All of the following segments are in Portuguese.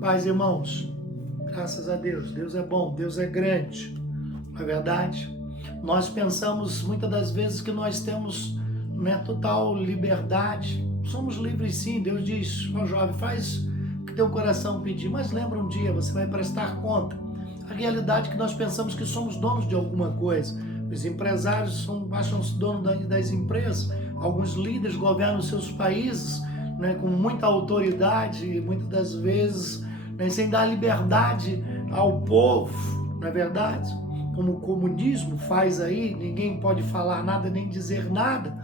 Paz, irmãos, graças a Deus, Deus é bom, Deus é grande, não é verdade? Nós pensamos muitas das vezes que nós temos, né, total liberdade, somos livres sim. Deus diz: ó jovem, faz o que teu coração pedir, mas lembra, um dia você vai prestar conta. A realidade é que nós pensamos que somos donos de alguma coisa. Os empresários acham-se donos das empresas, alguns líderes governam seus países, né, com muita autoridade e muitas das vezes, né, sem dar liberdade ao povo, não é verdade? Como o comunismo faz aí, ninguém pode falar nada nem dizer nada,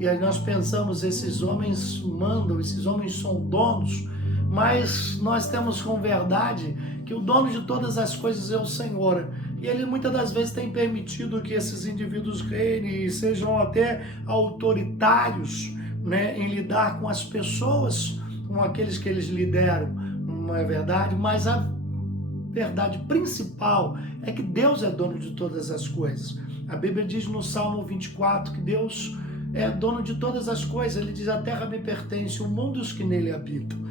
e aí nós pensamos: esses homens mandam, esses homens são donos, mas nós temos com verdade que o dono de todas as coisas é o Senhor, e Ele muitas das vezes tem permitido que esses indivíduos reinem e sejam até autoritários, né, em lidar com as pessoas, com aqueles que eles lideram, não é verdade? Mas a verdade principal é que Deus é dono de todas as coisas. A Bíblia diz no Salmo 24 que Deus é dono de todas as coisas. Ele diz: a terra me pertence, o mundo e os que nele habitam.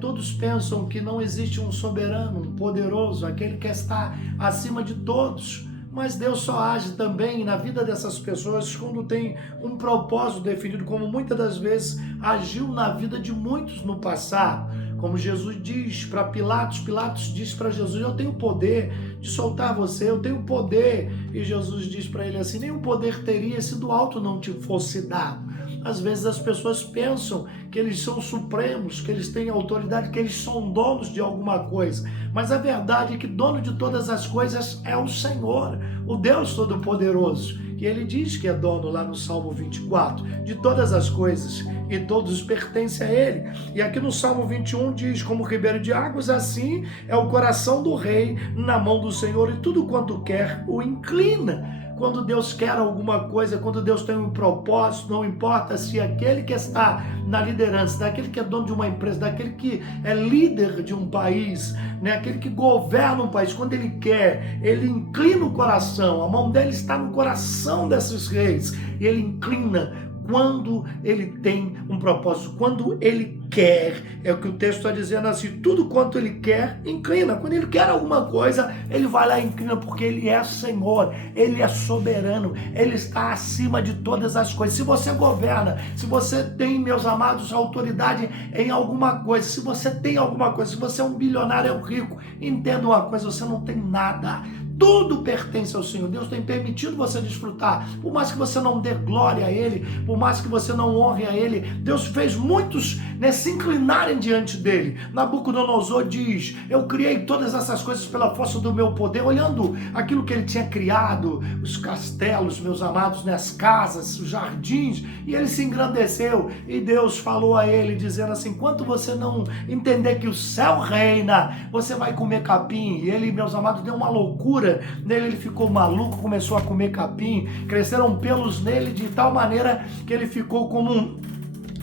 Todos pensam que não existe um soberano, um poderoso, aquele que está acima de todos. Mas Deus só age também na vida dessas pessoas quando tem um propósito definido, como muitas das vezes agiu na vida de muitos no passado. Como Jesus diz para Pilatos, Pilatos diz para Jesus: eu tenho poder de soltar você, eu tenho poder. E Jesus diz para ele assim: nenhum poder teria se do alto não te fosse dado. Às vezes as pessoas pensam que eles são supremos, que eles têm autoridade, que eles são donos de alguma coisa. Mas a verdade é que dono de todas as coisas é o Senhor, o Deus Todo-Poderoso. E Ele diz que é dono lá no Salmo 24, de todas as coisas, e todos pertencem a Ele. E aqui no Salmo 21 diz: como ribeiro de águas, assim é o coração do rei na mão do Senhor, e tudo quanto quer o inclina. Quando Deus quer alguma coisa, quando Deus tem um propósito, não importa se aquele que está na liderança, daquele que é dono de uma empresa, daquele que é líder de um país, né, aquele que governa um país, quando ele quer, ele inclina o coração, a mão dele está no coração desses reis, e ele inclina quando ele tem um propósito, quando ele quer. É o que o texto está dizendo assim: tudo quanto ele quer, inclina. Quando ele quer alguma coisa, ele vai lá e inclina, porque ele é Senhor, ele é soberano, ele está acima de todas as coisas. Se você governa, se você tem, meus amados, autoridade em alguma coisa, se você tem alguma coisa, se você é um bilionário, é um rico, entenda uma coisa: você não tem nada. Tudo pertence ao Senhor. Deus tem permitido você desfrutar. Por mais que você não dê glória a Ele, por mais que você não honre a Ele, Deus fez muitos, né, se inclinarem diante dEle. Nabucodonosor diz: eu criei todas essas coisas pela força do meu poder. Olhando aquilo que ele tinha criado, os castelos, meus amados, né, as casas, os jardins, e ele se engrandeceu. E Deus falou a ele, dizendo assim: enquanto você não entender que o céu reina, você vai comer capim. E ele, meus amados, deu uma loucura nele, ele ficou maluco, começou a comer capim, cresceram pelos nele de tal maneira que ele ficou como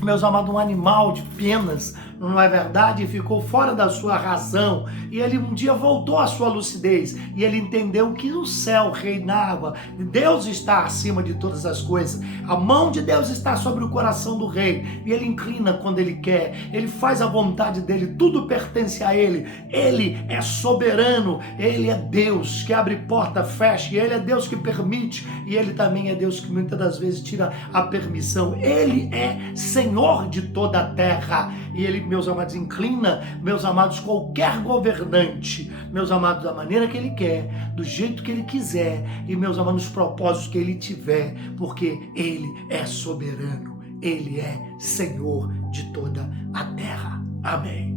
meus amados, um animal de penas, não é verdade? E ficou fora da sua razão. E ele um dia voltou à sua lucidez, e ele entendeu que o céu reinava, Deus está acima de todas as coisas, a mão de Deus está sobre o coração do rei, e ele inclina quando ele quer, ele faz a vontade dele, tudo pertence a ele é soberano, ele é Deus que abre porta, fecha, e ele é Deus que permite, e ele também é Deus que muitas das vezes tira a permissão. Ele é Senhor de toda a terra, e ele, meus amados, inclina, meus amados, qualquer governante, meus amados, da maneira que ele quer, do jeito que ele quiser, e, meus amados, os propósitos que ele tiver, porque ele é soberano, ele é Senhor de toda a terra. Amém.